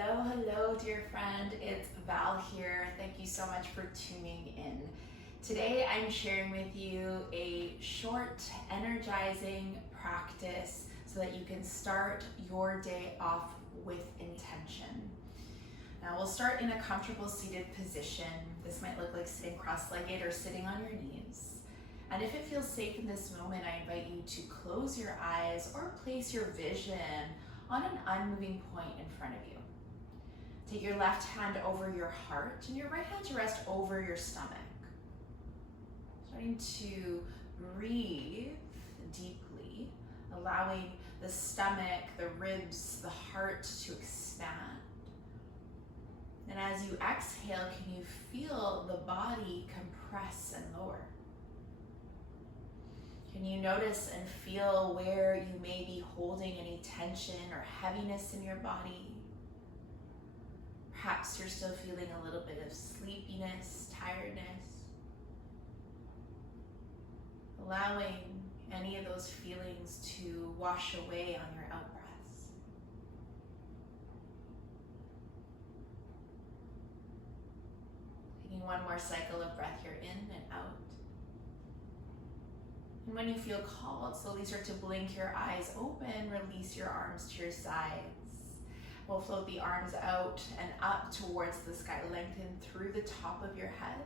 Hello, hello, dear friend. It's Val here. Thank you so much for tuning in. Today, I'm sharing with you a short, energizing practice so that you can start your day off with intention. Now, we'll start in a comfortable seated position. This might look like sitting cross-legged or sitting on your knees. And if it feels safe in this moment, I invite you to close your eyes or place your vision on an unmoving point in front of you. Take your left hand over your heart and your right hand to rest over your stomach. Starting to breathe deeply, allowing the stomach, the ribs, the heart to expand. And as you exhale, can you feel the body compress and lower? Can you notice and feel where you may be holding any tension or heaviness in your body? Perhaps you're still feeling a little bit of sleepiness, tiredness. Allowing any of those feelings to wash away on your out-breaths. Taking one more cycle of breath here in and out. And when you feel called, slowly start to blink your eyes open, release your arms to your sides. We'll float the arms out and up towards the sky, lengthen through the top of your head.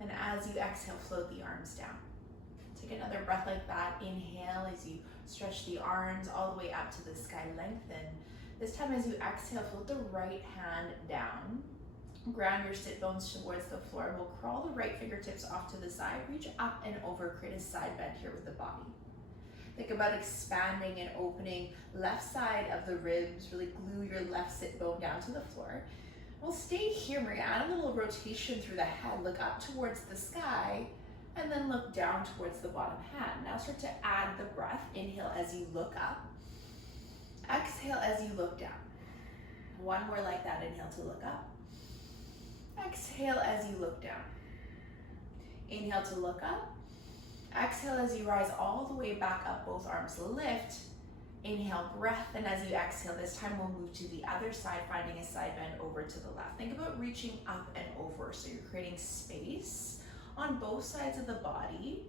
And as you exhale, float the arms down. Take another breath like that. Inhale as you stretch the arms all the way up to the sky, lengthen. This time as you exhale, float the right hand down. Ground your sit bones towards the floor. We'll crawl the right fingertips off to the side. Reach up and over, create a side bend here with the body. Think about expanding and opening left side of the ribs. Really glue your left sit bone down to the floor. We'll stay here. We're gonna add a little rotation through the head. Look up towards the sky and then look down towards the bottom hand. Now start to add the breath. Inhale as you look up. Exhale as you look down. One more like that. Inhale to look up. Exhale as you look down. Inhale to look up. Exhale as you rise all the way back up, both arms lift. Inhale, breath, and as you exhale, this time we'll move to the other side, finding a side bend over to the left. Think about reaching up and over, so you're creating space on both sides of the body.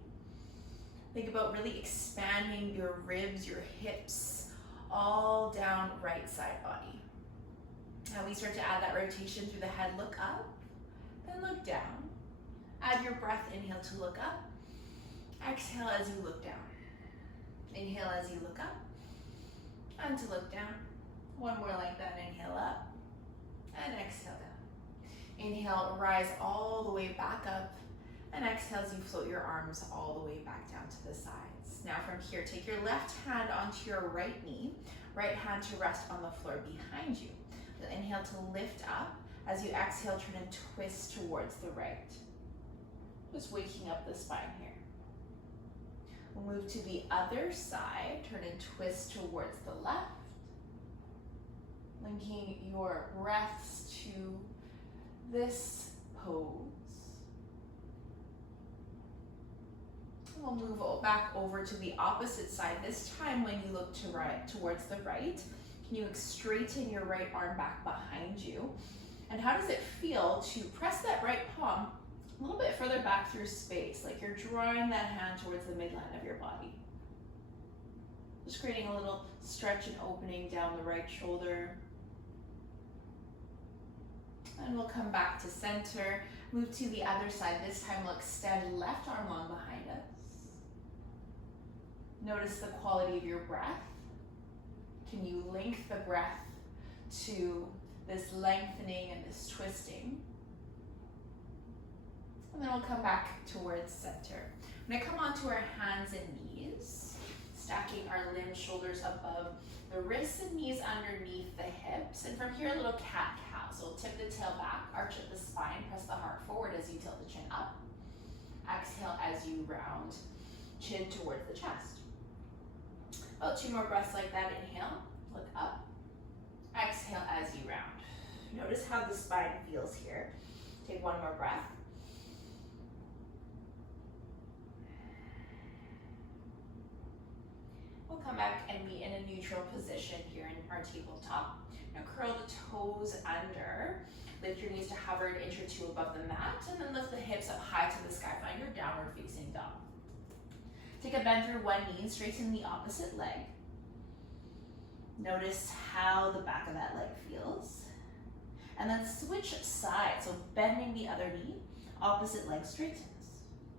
Think about really expanding your ribs, your hips, all down right side body. Now we start to add that rotation through the head, look up, then look down. Add your breath, inhale to look up. Exhale as you look down. Inhale as you look up and to look down. One more like that. Inhale up and exhale down. Inhale, rise all the way back up, and exhale as you float your arms all the way back down to the sides. Now from here, take your left hand onto your right knee, right hand to rest on the floor behind you. Inhale to lift up. As you exhale, turn and twist towards the right. Just waking up the spine here. We'll move to the other side. Turn and twist towards the left. Linking your breaths to this pose. We'll move back over to the opposite side. This time when you look towards the right, can you straighten your right arm back behind you? And how does it feel to press that right palm a little bit further back through space, like you're drawing that hand towards the midline of your body? Just creating a little stretch and opening down the right shoulder. And we'll come back to center, move to the other side. This time we'll extend left arm long behind us. Notice the quality of your breath. Can you link the breath to this lengthening and this twisting? And then we'll come back towards center. We're gonna come onto our hands and knees, stacking our limbs, shoulders above the wrists and knees underneath the hips. And from here, a little cat-cow. So we'll tip the tail back, arch at the spine, press the heart forward as you tilt the chin up. Exhale as you round, chin towards the chest. About 2 more breaths like that. Inhale, look up. Exhale as you round. Notice how the spine feels here. Take 1 more breath. We'll come back and be in a neutral position here in our tabletop. Now curl the toes Lift your knees to hover an inch or two above the mat, and then lift the hips up high to the sky. Find your downward facing dog. Take a bend through one knee and straighten the opposite leg. Notice how the back of that leg feels. And then switch sides, so bending the other knee, opposite leg straightens.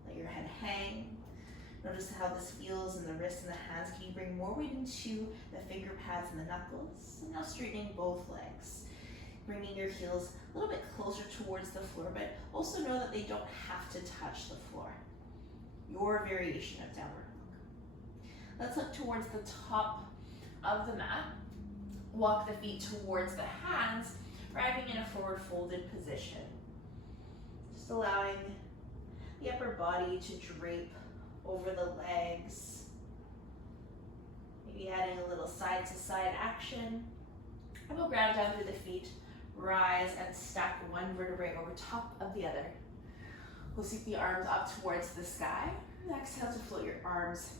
Let your head hang. Notice how this feels in the wrists and the hands. Can you bring more weight into the finger pads and the knuckles? And now straightening both legs. Bringing your heels a little bit closer towards the floor, but also know that they don't have to touch the floor. Your variation of downward dog. Let's look towards the top of the mat. Walk the feet towards the hands, arriving in a forward folded position. Just allowing the upper body to drape over the legs. Maybe adding a little side to side action. And we'll ground down through the feet, rise and stack one vertebrae over top of the other. We'll sweep the arms up towards the sky. And exhale to float your arms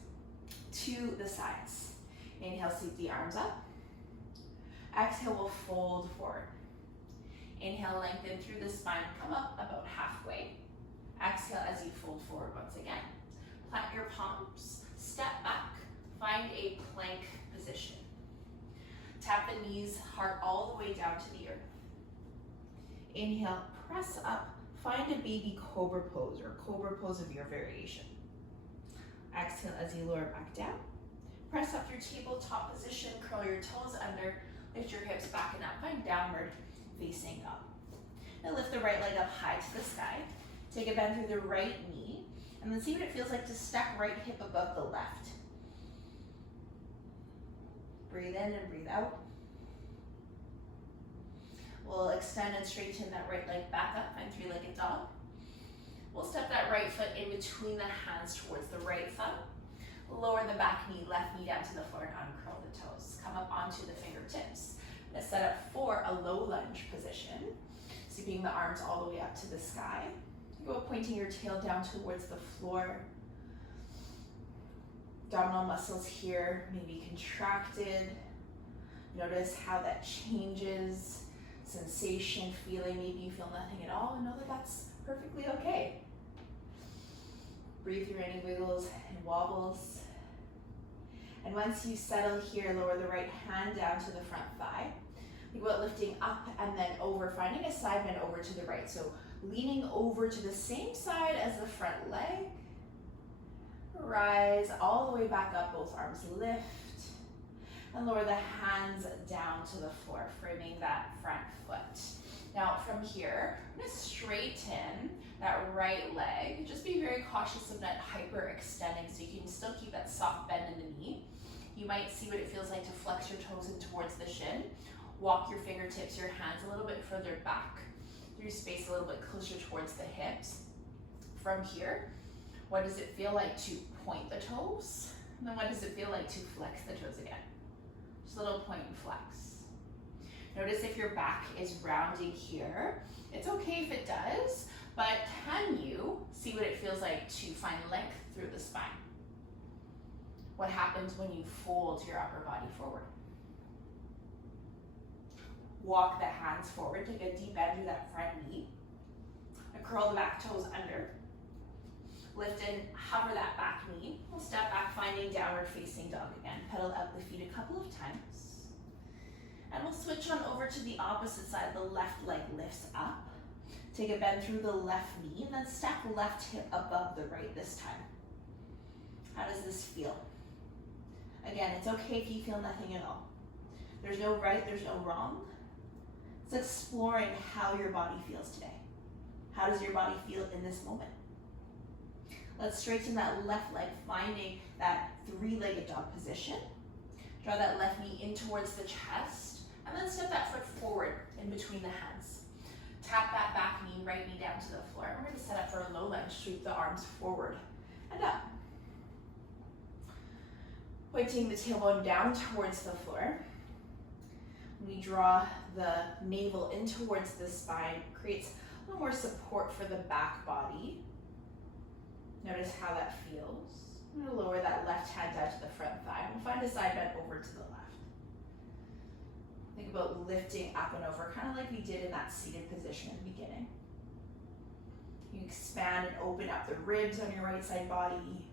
to the sides. Inhale, sweep the arms up. Exhale, we'll fold forward. Inhale, lengthen through the spine, come up about halfway. Exhale as you fold forward once again. Plant your palms, step back, find a plank position. Tap the knees, heart all the way down to the earth. Inhale, press up, find a baby cobra pose or cobra pose of your variation. Exhale as you lower back down. Press up through tabletop position, curl your toes under, lift your hips back and up, find downward facing dog. Now lift the right leg up high to the sky. Take a bend through the right knee, and then see what it feels like to stack right hip above the left. Breathe in and breathe out. We'll extend and straighten that right leg back up, find three-legged dog. We'll step that right foot in between the hands towards the right thumb. Lower the back knee, left knee down to the floor and uncurl the toes. Come up onto the fingertips. Let's set up for a low lunge position. Sweeping the arms all the way up to the sky. Go pointing your tail down towards the floor. Abdominal muscles here may be contracted. Notice how that changes. Sensation, feeling, maybe you feel nothing at all, and know that that's perfectly okay. Breathe through any wiggles and wobbles. And once you settle here, lower the right hand down to the front thigh. Think about lifting up and then over, finding a side bend over to the right. So leaning over to the same side as the front leg. Rise all the way back up, both arms lift. And lower the hands down to the floor, framing that front foot. Now from here, I'm going to straighten that right leg. Just be very cautious of not hyperextending so you can still keep that soft bend in the knee. You might see what it feels like to flex your toes in towards the shin. Walk your fingertips, your hands a little bit further back through space, a little bit closer towards the hips. From here, what does it feel like to point the toes? And then what does it feel like to flex the toes again? Just a little point and flex. Notice if your back is rounding here. It's okay if it does, but can you see what it feels like to find length through the spine? What happens when you fold your upper body forward? Walk the hands forward, take a deep bend through that front knee. And curl the back toes under. Lift and hover that back knee. We'll step back, finding downward facing dog again. Pedal up the feet a couple of times. And we'll switch on over to the opposite side. The left leg lifts up. Take a bend through the left knee and then stack left hip above the right this time. How does this feel? Again, it's okay if you feel nothing at all. There's no right, there's no wrong. It's exploring how your body feels today. How does your body feel in this moment? Let's straighten that left leg, finding that three-legged dog position. Draw that left knee in towards the chest, and then step that foot forward in between the hands. Tap that back knee, right knee down to the floor. And we're going to set up for a low lunge. Sweep the arms forward and up. Pointing the tailbone down towards the floor. We draw the navel in towards the spine, creates a little more support for the back body. Notice how that feels. I'm going to lower that left hand down to the front thigh. We'll find a side bend over to the left. Think about lifting up and over, kind of like we did in that seated position in the beginning. You expand and open up the ribs on your right side body.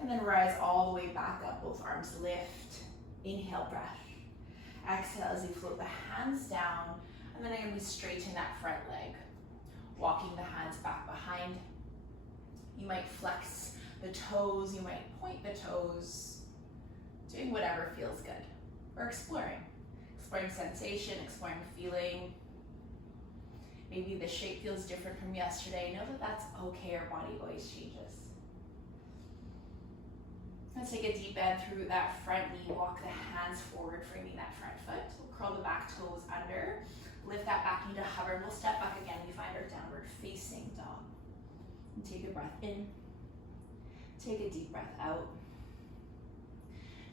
And then rise all the way back up, both arms lift. Inhale, breath. Exhale as you float the hands down. And then again, we straighten that front leg. Walking the hands back behind. You might flex the toes, you might point the toes. Doing whatever feels good. Or exploring. Exploring sensation, exploring feeling. Maybe the shape feels different from yesterday. Know that that's okay, our body always changes. Let's take a deep bend through that front knee. Walk the hands forward, framing that front foot. We'll curl the back toes under. Lift that back knee to hover. And we'll step back again. We find our downward facing dog. And take a breath in. Take a deep breath out.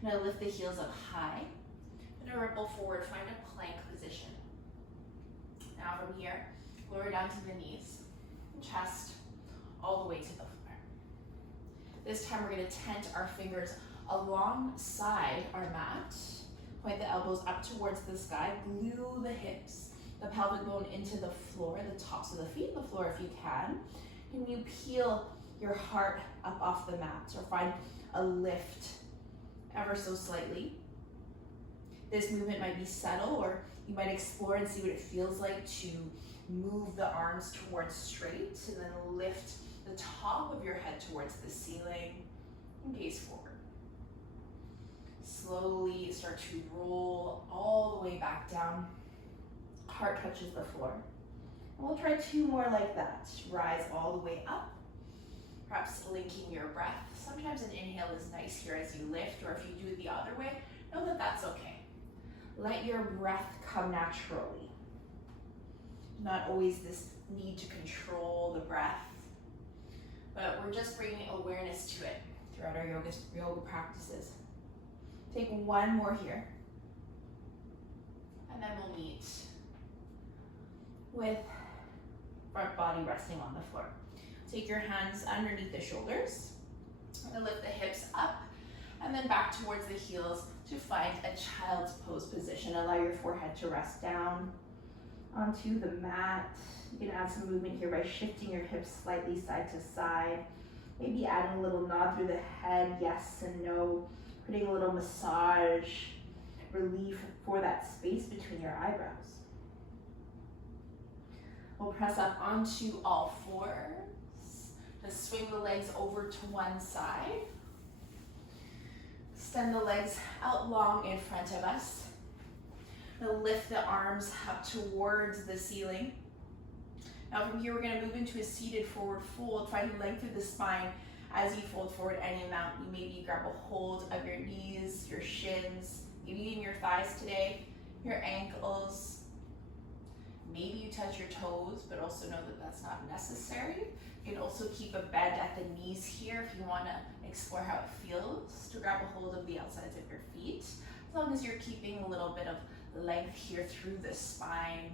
Now lift the heels up high. And a ripple forward. Find a plank position. Now from here, lower down to the knees. Chest all the way to the floor. This time we're going to tent our fingers alongside our mat. Point the elbows up towards the sky. Glue the hips, the pelvic bone into the floor, the tops of the feet, the floor if you can. Can you peel your heart up off the mat or find a lift ever so slightly? This movement might be subtle, or you might explore and see what it feels like to move the arms towards straight and then lift the top of your head towards the ceiling and gaze forward. Slowly start to roll all the way back down. Heart touches the floor. And we'll try 2 more like that. Rise all the way up, perhaps linking your breath. Sometimes an inhale is nice here as you lift, or if you do it the other way, know that that's okay. Let your breath come naturally. Not always this need to control the breath, but we're just bringing awareness to it throughout our yoga practices. Take 1 more here, and then we'll meet with front body resting on the floor. Take your hands underneath the shoulders, and lift the hips up, and then back towards the heels to find a child's pose position. Allow your forehead to rest down onto the mat. You can add some movement here by shifting your hips slightly side to side. Maybe adding a little nod through the head, yes and no. Putting a little massage, relief for that space between your eyebrows. We'll press up onto all fours. Just swing the legs over to one side. Extend the legs out long in front of us. Now lift the arms up towards the ceiling. Now from here, we're gonna move into a seated forward fold. Find the length of the spine as you fold forward any amount. You maybe grab a hold of your knees, your shins, maybe even your thighs today, your ankles. Maybe you touch your toes, but also know that that's not necessary. You can also keep a bend at the knees here if you wanna explore how it feels to grab a hold of the outsides of your feet, as long as you're keeping a little bit of length here through the spine.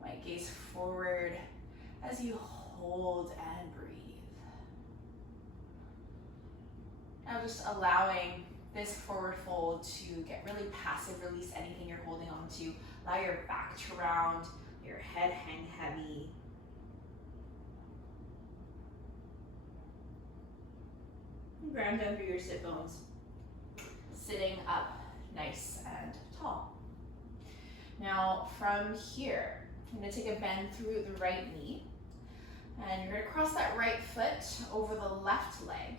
Might gaze forward as you hold and breathe. Now just allowing this forward fold to get really passive, release anything you're holding on to. Allow your back to round, your head hang heavy. Ground down through your sit bones. Sitting up nice and tall. Now from here, I'm going to take a bend through the right knee, and you're going to cross that right foot over the left leg.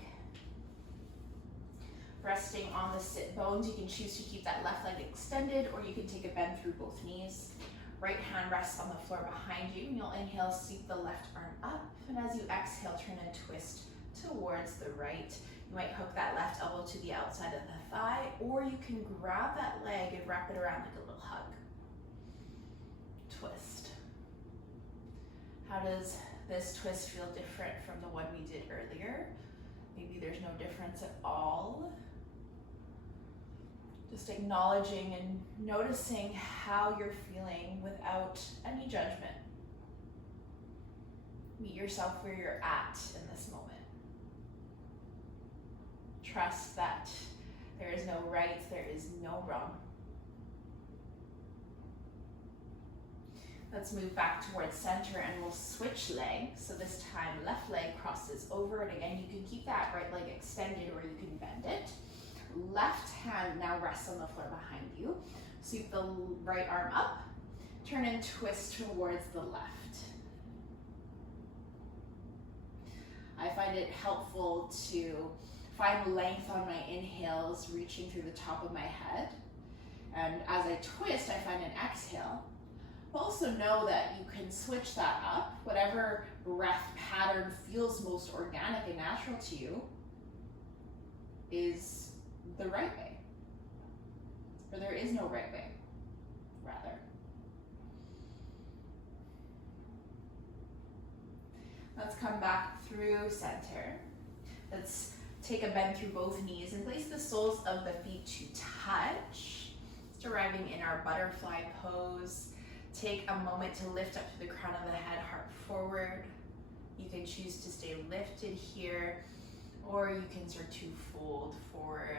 Resting on the sit bones, you can choose to keep that left leg extended, or you can take a bend through both knees. Right hand rests on the floor behind you, and you'll inhale, sweep the left arm up, and as you exhale, turn and twist towards the right. You might hook that left elbow to the outside of the thigh, or you can grab that leg and wrap it around like a little hug. Twist. How does this twist feel different from the one we did earlier? Maybe there's no difference at all. Just acknowledging and noticing how you're feeling without any judgment. Meet yourself where you're at in this moment. Trust that there is no right, there is no wrong. Let's move back towards center and we'll switch legs. So this time left leg crosses over, and again you can keep that right leg extended or you can bend it. Left hand now rests on the floor behind you. Sweep the right arm up, turn and twist towards the left. I find it helpful to find length on my inhales, reaching through the top of my head. And as I twist, I find an exhale. Also know that you can switch that up. Whatever breath pattern feels most organic and natural to you is the right way. Or there is no right way, rather. Let's come back through center. Let's take a bend through both knees and place the soles of the feet to touch. Just arriving in our butterfly pose. Take a moment to lift up to the crown of the head, heart forward. You can choose to stay lifted here, or you can start to fold forward.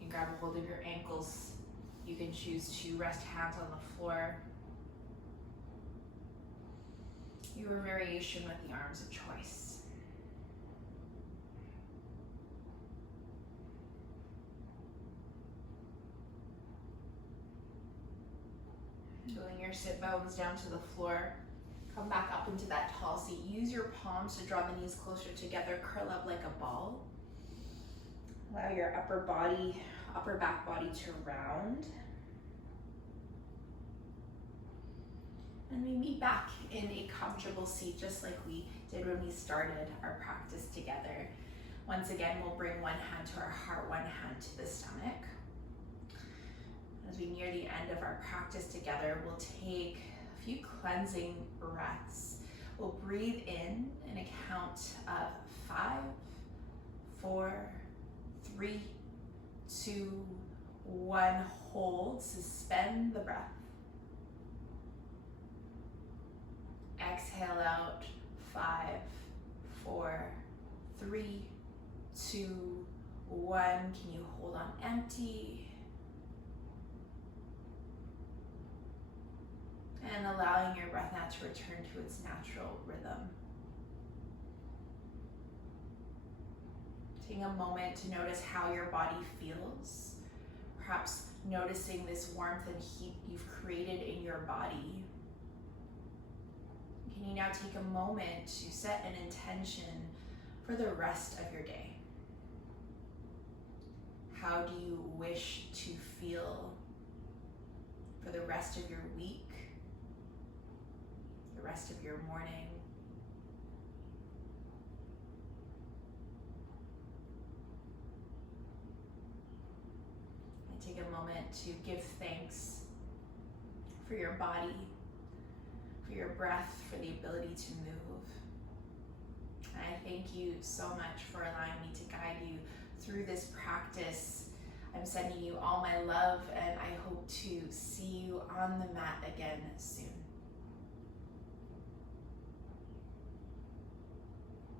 You can grab a hold of your ankles. You can choose to rest hands on the floor. Your variation with the arms of choice. Going your sit bones down to the floor. Come back up into that tall seat. Use your palms to draw the knees closer together. Curl up like a ball. Allow your upper back body to round. And we meet back in a comfortable seat, just like we did when we started our practice together. Once again, we'll bring one hand to our heart, one hand to the stomach. As we near the end of our practice together, we'll take a few cleansing breaths. We'll breathe in a count of 5, 4, 3, 2, 1. Hold, suspend the breath. Exhale out, 5, 4, 3, 2, 1. Can you hold on empty? And allowing your breath now to return to its natural rhythm. Taking a moment to notice how your body feels. Perhaps noticing this warmth and heat you've created in your body. Can you now take a moment to set an intention for the rest of your day? How do you wish to feel for the rest of your week? The rest of your morning? And take a moment to give thanks for your body, for your breath, for the ability to move. And I thank you so much for allowing me to guide you through this practice. I'm sending you all my love, and I hope to see you on the mat again soon.